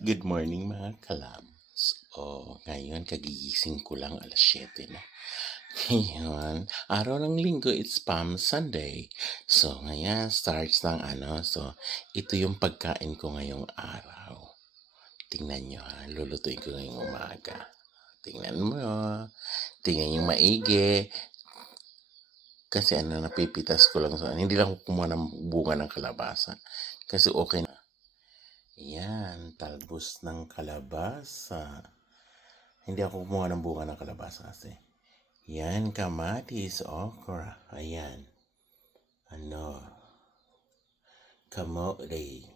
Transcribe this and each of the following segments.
Good morning mga kalabs. Ngayon kagigising ko lang 7:00 na. Ngayon, araw ng linggo, it's Palm Sunday. So, ngayon, starts ng So, ito yung pagkain ko ngayong araw. Tingnan nyo ha, lulutuin ko ngayong umaga. Tingnan mo, tingnan yung maigi. Kasi napipitas ko lang hindi lang kumuha ng bunga ng kalabasa. Kasi okay na. Yan, talbos ng kalabasa. Hindi ako kumuha ng bunga ng kalabasa kasi. Yan, kamatis, okra. Ayan. Kamote,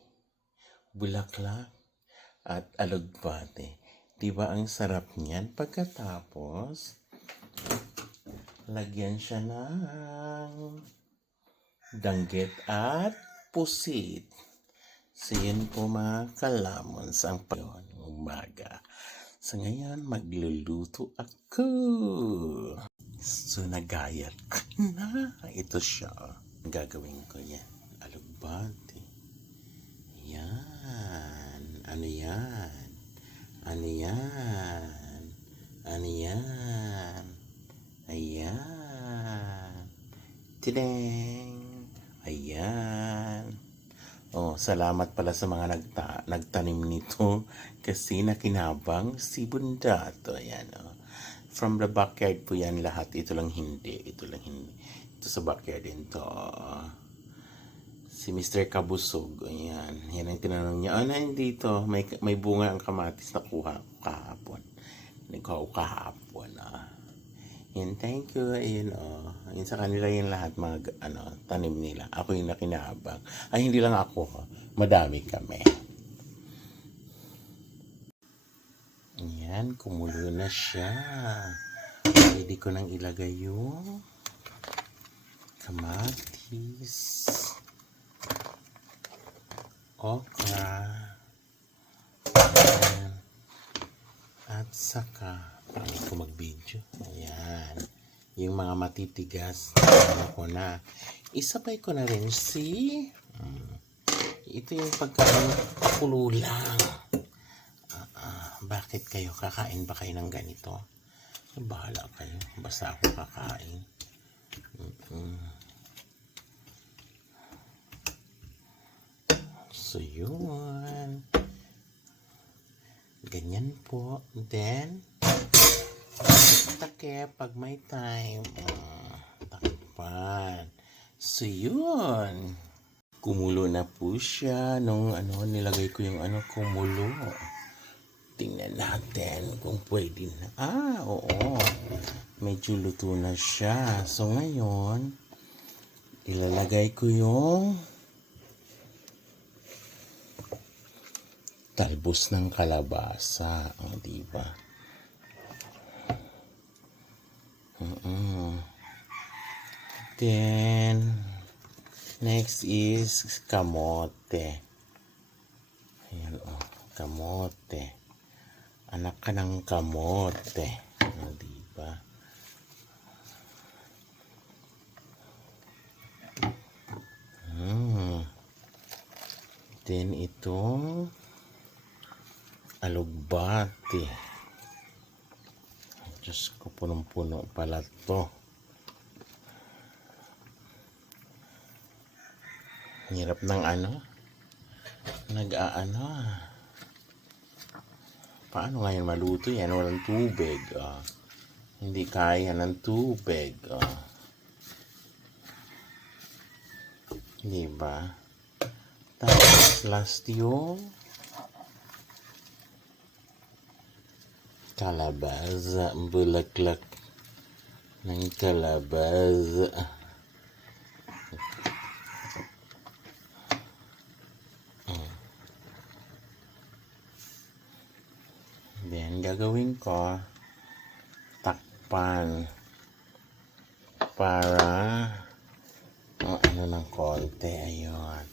bulaklak, at alugbate. Diba ang sarap niyan? Pagkatapos, lagyan siya ng danggit at pusit. So, yun po mga kalamons ang umaga. So, ngayon, magluluto ako. So, nagayat ko na. Ito siya. Gagawin ko yan. Alugbate. Yan. Ano yan? Ano yan? Ano yan? Ayan. Tideng. Ayan. Salamat pala sa mga nagtanim nito kasi nakinabang si Bundato. Ayan, From the backyard po yan lahat. Ito lang hindi. Ito sa backyard din to. Si Mr. Kabusog. Ayan. Yan ang tinanong niya. Hindi to. May bunga ang kamatis na kuha kahapon. Nagkuha ko kahapon. Yan, thank you. Ayun, Yun sa kanila yung lahat mga tanim nila. Ako yung nakinabang. Hindi lang ako. Madami kami. Yan, kumulo na siya. Pwede ko nang ilagay yung kamatis, okra, at saka paano ko mag-video. Ayan. Yung mga matitigas ko na. Isabay ko na rin ito yung pagkain kulo lang. Bakit kayo kakain ba kayo ng ganito? Bahala kayo. Basta ako kakain. So, yun. Ganyan po. Then, takip pag may time. Takpan. So, yun. Kumulo na po siya. Nilagay ko yung kumulo. Tingnan natin kung pwede na. Oo. Medyo luto na siya. So, ngayon, ilalagay ko yung talbos ng kalabasa. Diba? Then, next is kamote. Ayan, kamote. Anak ka ng kamote. Diba? Then, itong alugbate. Diyos ko, punong-puno pala to. Hirap ng Paano ngayon maluto yan? Walang tubig. Hindi kaya ng tubig. Diba? Tapos last yung kalabaza. Bulaklak ng kalabaza. Then, gagawin ko takpan para ng konti. Ayun.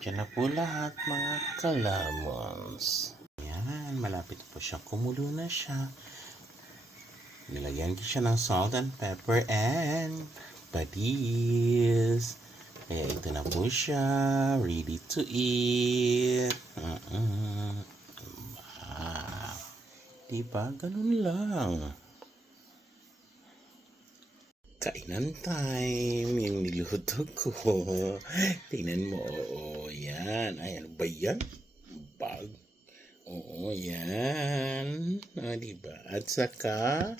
Diyan na po lahat mga kalamons. Ayan, malapit po siya. Kumulo na siya. Nilagyan ko siya ng salt and pepper and patis. Kaya ito na po siya. Ready to eat. Diba? Ganun lang. Kainan time, yung niluto ko. Tingnan mo, oo, yan. Ay, ano ba yan? Bag. Oo, yan. Diba? At saka,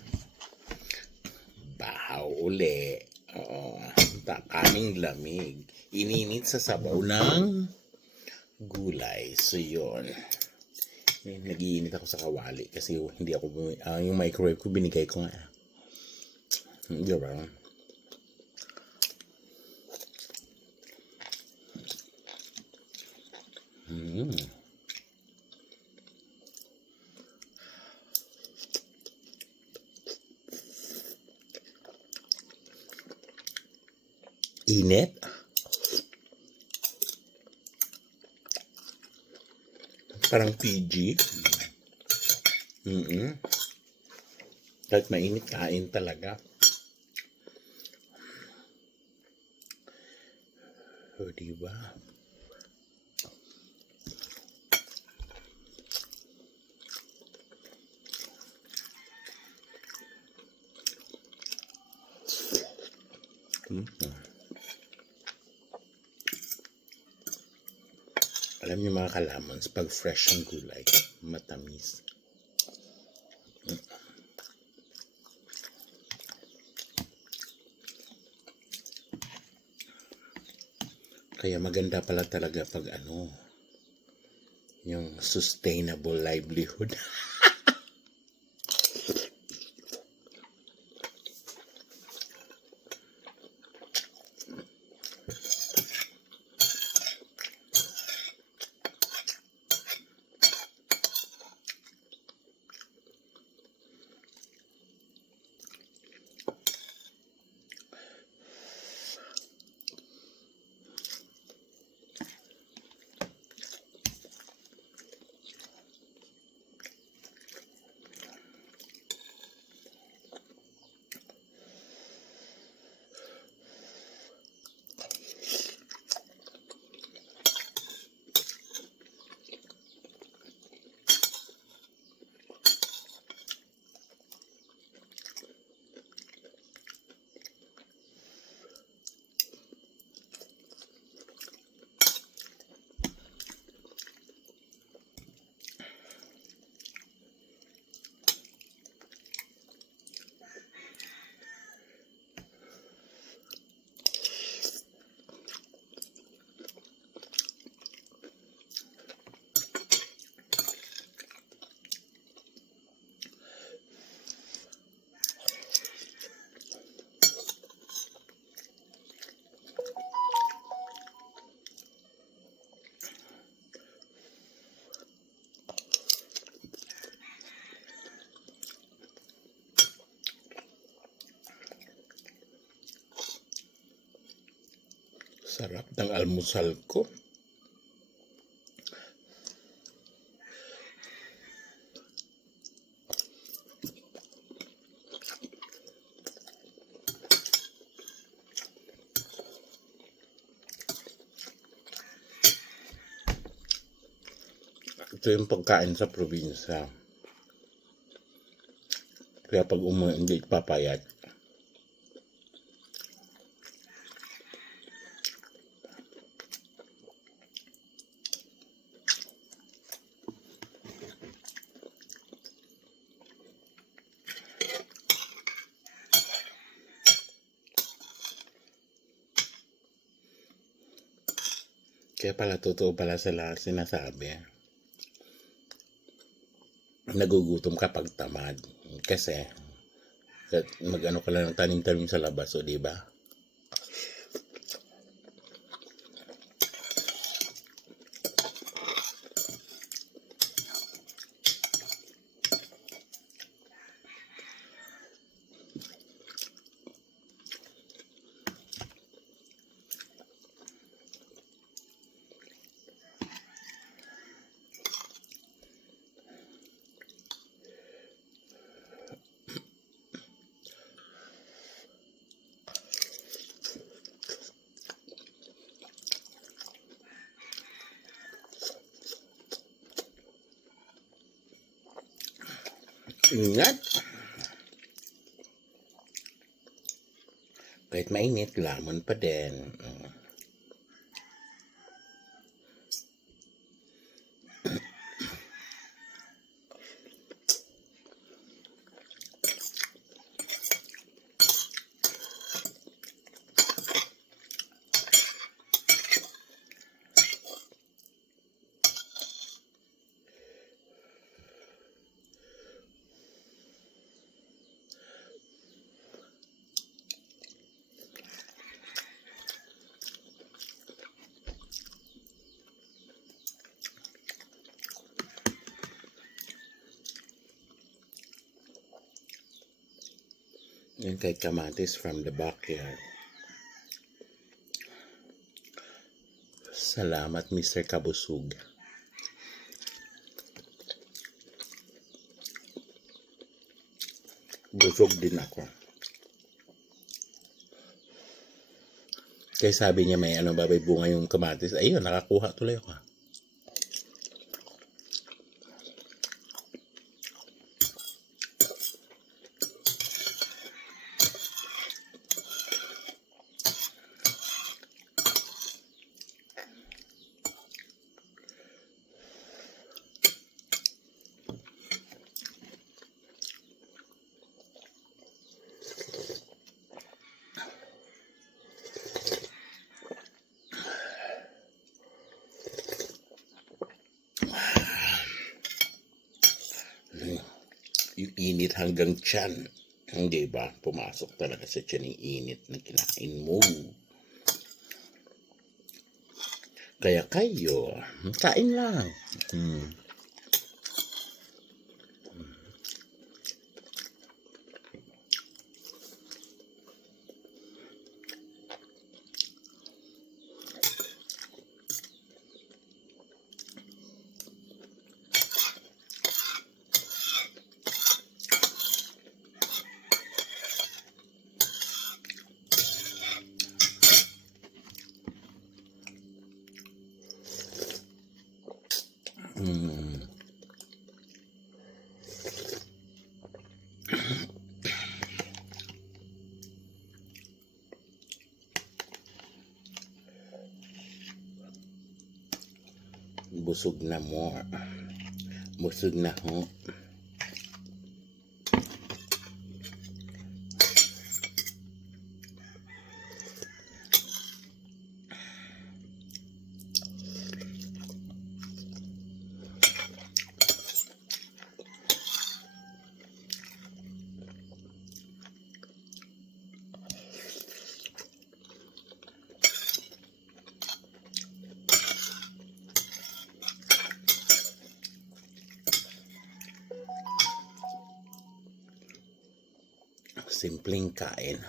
bahaw uli. Oo, kaming lamig. Ininit sa sabaw ng gulay. So, yun. Nag-iinit ako sa kawali kasi hindi ako yung microwave ko binigay ko nga. Diba? Init. Parang PG. Kahit mainit, kain talaga. O, diba? Alam niyo mga kalamans, pag fresh ang gulay, matamis. Kaya maganda pala talaga pag yung sustainable livelihood. Sarap ng almusal ko. Ito yung pagkain sa probinsya. Kaya pag umuwi, hindi papayat. Kaya pala totoo pala sa lahat sinasabi. Nagugutom kapag tamad. Kasi mag-ano ka lang ng tanim-tanim sa labas, o diba? Ingat. Kahit mainit, lamon pa din. Yan kay kamatis from the backyard. Salamat, Mr. Kabusug. Busog din ako. Kaya sabi niya may babay bunga yung kamatis. Ayun, nakakuha tuloy ako. Yung init hanggang tiyan. Hindi ba? Pumasok talaga sa tiyan yung init na kinain mo. Kaya kayo, kain lang. Busog na mo. Busog na ho. Simpleng kain.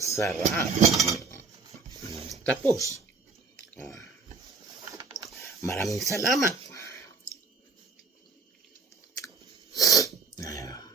Sarap. Tapos. Maraming salamat.